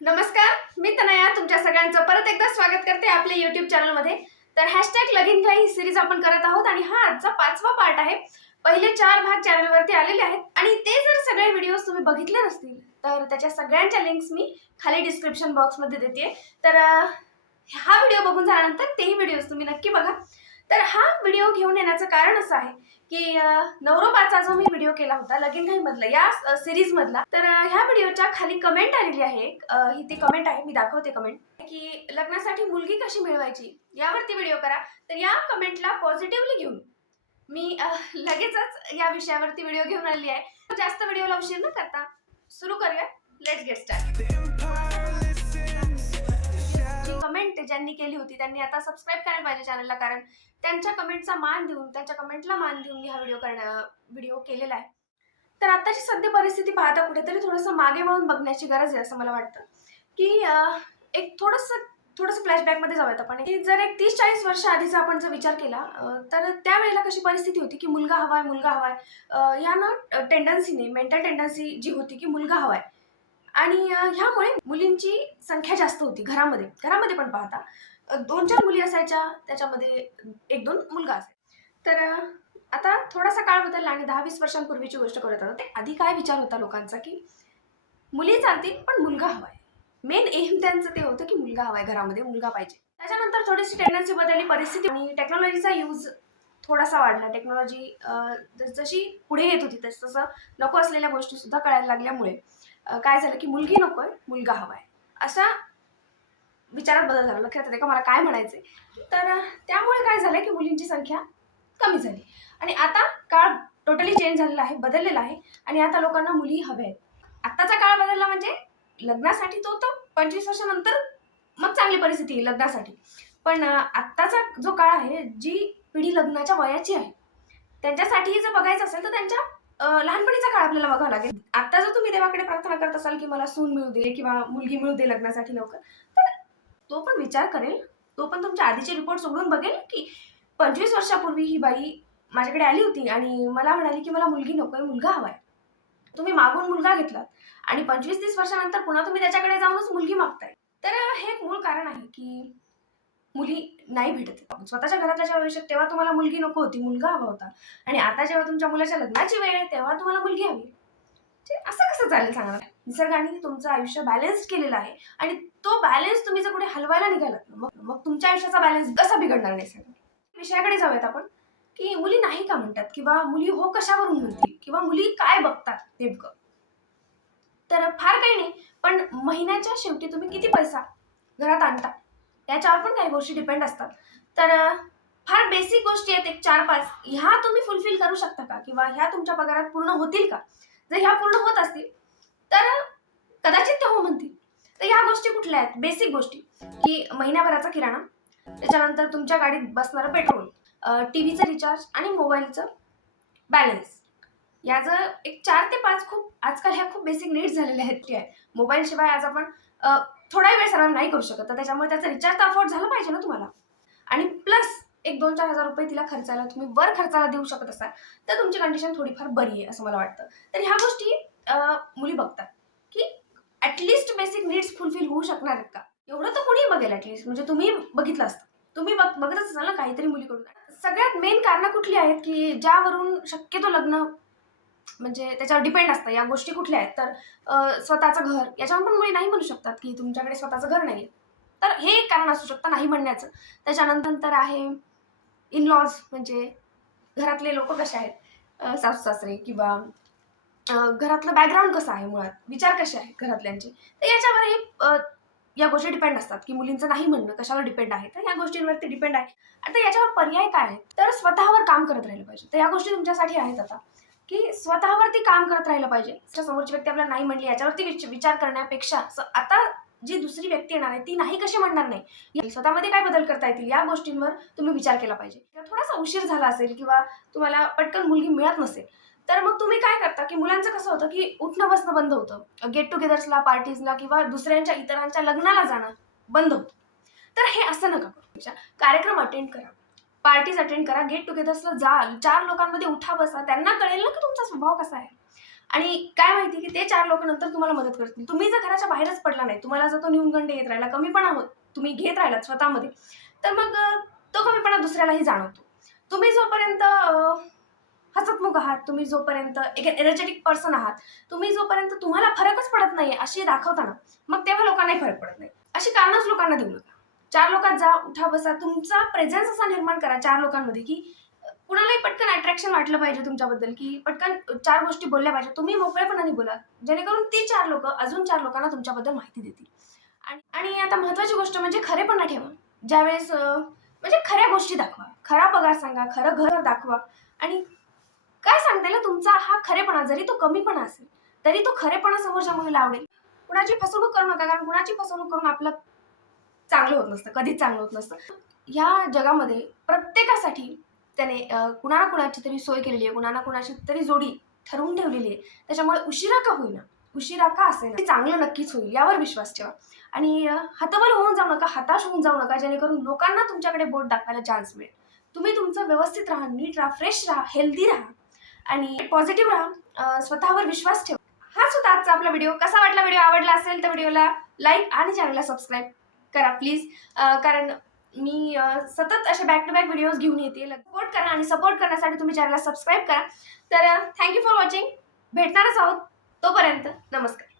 नमस्कार मी तनया तुमच्या सगळ्यांचं परत एकदा स्वागत करते आपल्या युट्यूब चॅनलमध्ये तर हॅशटॅग लगीन घाई ही सिरीज आपण करत आहोत आणि हा आजचा पाचवा पार्ट आहे. पहिले चार भाग चॅनलवरती आलेले आहेत आणि ते जर सगळे व्हिडिओज तुम्ही बघितले नसतील तर त्याच्या सगळ्यांच्या लिंक्स मी खाली डिस्क्रिप्शन बॉक्समध्ये देते. तर हा व्हिडिओ बघून झाल्यानंतर तेही व्हिडिओज तुम्ही नक्की बघा. तर हा व्हिडिओ घेऊन येण्याचं कारण असं आहे की नवरोबाचा जो मी व्हिडिओ केला होता लगीन घाई मधला या सिरीज मधला तर ह्या व्हिडिओच्या खाली कमेंट आलेली आहे ही ती कमेंट आहे मी दाखवते कमेंट की लग्नासाठी मुलगी कशी मिळवायची यावरती व्हिडिओ करा तर या कमेंटला पॉझिटिव्हली घेऊन मी लगेचच या विषयावरती व्हिडिओ घेऊन आलेली आहे. जास्त व्हिडिओला उशीर न करता सुरू करूया. लेट्स गेट स्टार्ट कमेंट ज्यांनी केली होती त्यांनी आता सबस्क्राईब करायला पाहिजे चॅनलला कारण त्यांच्या कमेंटचा मान देऊन त्यांच्या कमेंटला मान देऊन मी हा व्हिडिओ करण्या व्हिडिओ केलेला आहे. तर आताची सध्या परिस्थिती पाहता कुठेतरी थोडंसं मागे वळून बघण्याची गरज आहे असं मला वाटतं. की एक थोडंसं थोडंसं फ्लॅशबॅकमध्ये जाऊयात आपण. की जर एक तीस चाळीस वर्ष आधीचा आपण जर विचार केला तर त्यावेळेला कशी परिस्थिती होती? की मुलगा हवाय मुलगा हवाय या ना टेंडन्सीने मेंटल टेंडन्सी जी होती की मुलगा हवाय. आणि ह्यामुळे मुलींची संख्या जास्त होती घरामध्ये. घरामध्ये पण पाहता दोन चार मुली असायच्या त्याच्यामध्ये एक दोन मुलगा असायचा. तर आता थोडासा काळ बदलला आणि दहा वीस वर्षांपूर्वीची गोष्ट करत होता ते आधी काय विचार होता लोकांचा की मुली चालतील पण मुलगा हवाय. मेन एम त्यांचं ते होतं की मुलगा हवाय घरामध्ये मुलगा पाहिजे. त्याच्यानंतर थोडीशी टेंडन्सी बदलली परिस्थिती आणि टेक्नॉलॉजीचा यूज थोडासा वाढला. टेक्नॉलॉजी जशी पुढे येत होती तसं तसं नको असलेल्या गोष्टी सुद्धा कळायला लागल्यामुळे. काय झालं की मुलगी नकोय मुलगा हवा आहे अशा विचारात बदल झाला. लक्षात येते का मला काय म्हणायचंय? तर त्यामुळे काय झालं की मुलींची संख्या कमी झाली. आणि आता काळ टोटली चेंज झालेला आहे बदललेला आहे. आणि आता लोकांना मुली हव्या आहेत. आत्ताचा काळ बदलला म्हणजे लग्नासाठी तो तर पंचवीस वर्षानंतर मग चांगली परिस्थिती आहे लग्नासाठी. पण आत्ताचा जो काळ आहे जी पिढी लग्नाच्या वयाची आहे त्यांच्यासाठी जर बघायचं असेल तर त्यांच्या लहानपणीचा काळ आपल्याला बघावा लागेल. आता जर तुम्ही देवाकडे प्रार्थना करत असाल की मला सून मिळू दे किंवा मुलगी मिळू दे लग्नासाठी लवकर तर तो पण विचार करेल. तो पण तुमच्या आधीचे रिपोर्ट सोडून बघेल की पंचवीस वर्षापूर्वी ही बाई माझ्याकडे आली होती आणि मला म्हणाली की मला मुलगी नकोय मुलगा हवा आहे तुम्ही मागून मुलगा घेतलात आणि पंचवीस तीस वर्षानंतर पुन्हा तुम्ही त्याच्याकडे जाऊनच मुलगी मागताय. तर हे एक मूळ कारण आहे की मुली नाही भेटत स्वतःच्या घरातल्या आयुष्यात तेव्हा तुम्हाला मुलगी नको होती मुलगा हवा होता. आणि आता जेव्हा तुमच्या मुलाच्या लग्नाची वेळ आहे तेव्हा तुम्हाला मुलगी हवी. म्हणजे असं कसं चालेल सांगा निसर्गाने तुमचं आयुष्य बॅलन्स केलेलं आहे आणि तो बॅलन्स तुम्ही जर कुठे हलवायला निघालात मग मग तुमच्या आयुष्याचा बॅलन्स कसा बिघडणार नाही विषयाकडे जाऊयात आपण. की मुली नाही का म्हणतात? किंवा मुली हो कशावरून म्हणतील? किंवा मुली काय बघतात नेमकं? तर फार काही नाही. पण महिन्याच्या शेवटी तुम्ही किती पैसा घरात आणता? याच्यावर पण काही गोष्टी डिपेंड असतात. तर फार बेसिक गोष्टी आहेत एक चार पाच. ह्या तुम्ही फुलफिल करू शकता का? किंवा ह्या तुमच्या पगारात पूर्ण होतील का? जर ह्या पूर्ण होत असतील तर कदाचित ते हो म्हणतील. तर ह्या गोष्टी कुठल्या आहेत? बेसिक गोष्टी. की महिन्याभराचा किराणा त्याच्यानंतर तुमच्या गाडीत बसणारं पेट्रोल टी व्हीचं रिचार्ज आणि मोबाईलचं बॅलन्स याचं एक चार ते पाच खूप आजकाल ह्या खूप बेसिक नीड्स झालेल्या आहेत की आहे. मोबाईलशिवाय आज आपण थोडा वेळ सर्व नाही करू शकत. तर त्याच्यामुळे त्याचा रिचार्ज तर अफोर्ड झाला पाहिजे ना तुम्हाला. आणि प्लस एक दोन चार हजार रुपये तिला खर्चायला तुम्ही वर खर्चाला देऊ शकत असाल तर तुमची कंडिशन थोडीफार बरी आहे असं मला वाटतं. तर ह्या गोष्टी मुली बघतात की ॲटलिस्ट बेसिक नीड्स फुलफिल होऊ शकणार आहेत का? एवढं तर कोणी बघेल ॲटलिस्ट म्हणजे तुम्ही बघितलं असतं. तुम्ही बघ बघतच असाल ना काहीतरी मुलीकडून. सगळ्यात मेन कारणं कुठली आहेत की ज्यावरून शक्यतो लग्न म्हणजे त्याच्यावर डिपेंड असतं. या गोष्टी कुठल्या आहेत? तर स्वतःचं घर. याच्यावर पण मुली नाही म्हणू शकतात की तुमच्याकडे स्वतःचं घर नाही तर हे एक कारण असू शकतं नाही म्हणण्याचं. त्याच्यानंतर आहे इन लॉज म्हणजे घरातले लोक कसे आहेत? सासू सासरे किंवा घरातलं बॅकग्राऊंड कसं आहे मुळात? विचार कसे आहेत घरातल्यांचे? तर याच्यावरही या गोष्टी डिपेंड असतात की मुलींचं नाही म्हणणं कशावर डिपेंड आहे? तर या गोष्टींवरती डिपेंड आहे. आता याच्यावर पर्याय काय आहे? तर स्वतःवर काम करत राहिलं पाहिजे. तर या गोष्टी तुमच्यासाठी आहेत आता. की स्वतःवरती काम करत राहिलं पाहिजे. समोरची व्यक्ती आपल्याला नाही म्हणली याच्यावरती विचार करण्यापेक्षा आता जी दुसरी व्यक्ती येणार आहे ती नाही कशी म्हणणार नाही? स्वतःमध्ये काय बदल करता येतील? या गोष्टींवर तुम्ही विचार केला पाहिजे. किंवा थोडासा उशीर झाला असेल किंवा तुम्हाला पटकन मुलगी मिळत नसेल तर मग तुम्ही काय करता की मुलांचं कसं होतं की उठणं बसणं बंद होतं. गेट टुगेदर्सला पार्टीजला किंवा दुसऱ्यांच्या इतरांच्या लग्नाला जाणं बंद होतं. तर हे असं नका कार्यक्रम अटेंड करा. पार्टीज अटेंड करा गेट टुगेदर्सला जा चार लोकांमध्ये उठा बसा त्यांना कळेल ना की तुमचा स्वभाव कसा आहे. आणि काय माहिती की ते चार लोक नंतर तुम्हाला मदत करतील. तुम्ही जर घराच्या बाहेरच पडला नाही तुम्हाला जर तो न्यूनगंड येत राहिला कमीपणा होत तुम्ही घेत राहिलात स्वतःमध्ये तर मग तो कमीपणा दुसऱ्यालाही जाणवतो. तुम्ही जोपर्यंत हसतमुख आहात तुम्ही जोपर्यंत एक एनर्जेटिक पर्सन आहात तुम्ही जोपर्यंत तुम्हाला फरकच पडत नाही अशी दाखवताना मग तेव्हा लोकांनाही फरक पडत नाही. अशी कारणच लोकांना देऊ नका. चार लोकात जा उठा बसा. तुमचा प्रेझेन्स असा निर्माण करा चार लोकांमध्ये की कुणालाही पटकन अट्रॅक्शन वाटलं पाहिजे तुमच्याबद्दल की पटकन चार गोष्टी बोलल्या पाहिजे. तुम्ही मोकळेपणाने बोला. जेणेकरून ती चार लोक अजून चार लोकांना तुमच्याबद्दल माहिती देतील. आणि आणि आता महत्वाची गोष्ट म्हणजे खरेपणा ठेवा. ज्यावेळेस म्हणजे खऱ्या गोष्टी दाखवा. खरा पगार सांगा खरं घर दाखवा. आणि काय सांगता येईल तुमचा हा खरेपणा जरी तो कमीपणा असेल तरी तो खरेपणा समोरच्या मुलीला आवडेल कुणाची फसवणूक करू नका कारण कुणाची फसवणूक करून आपलं चांगलं होत नसतं कधीच चांगलं होत नसतं. ह्या जगामध्ये प्रत्येकासाठी त्याने कुणा ना कुणाची तरी सोय केलेली आहे कुणा कुणाची तरी जोडी ठरवून ठेवलेली आहे. त्याच्यामुळे उशिरा का होईना उशिरा का असेल ते चांगलं नक्कीच होईल यावर विश्वास ठेवा. आणि हतबल होऊन जाऊ नका हताश होऊन जाऊ नका जेणेकरून लोकांना तुमच्याकडे बोट दाखवायला चान्स मिळेल. तुम्ही तुमचं व्यवस्थित राहा नीट राहा फ्रेश राहा हेल्दी राहा आणि पॉझिटिव्ह राहा स्वतःवर विश्वास ठेवा. हाच होता आजचा आपला व्हिडिओ कसा वाटला व्हिडिओ आवडला असेल तर व्हिडिओला लाईक आणि चॅनलला सबस्क्राईब करा प्लीज कारण मी सतत असे बॅक टू बॅक व्हिडिओज घेऊन येते. सपोर्ट करा आणि सपोर्ट करण्यासाठी तुम्ही चॅनलला सबस्क्राईब करा. तर थँक्यू फॉर वॉचिंग भेटणारच आहोत तोपर्यंत. नमस्कार.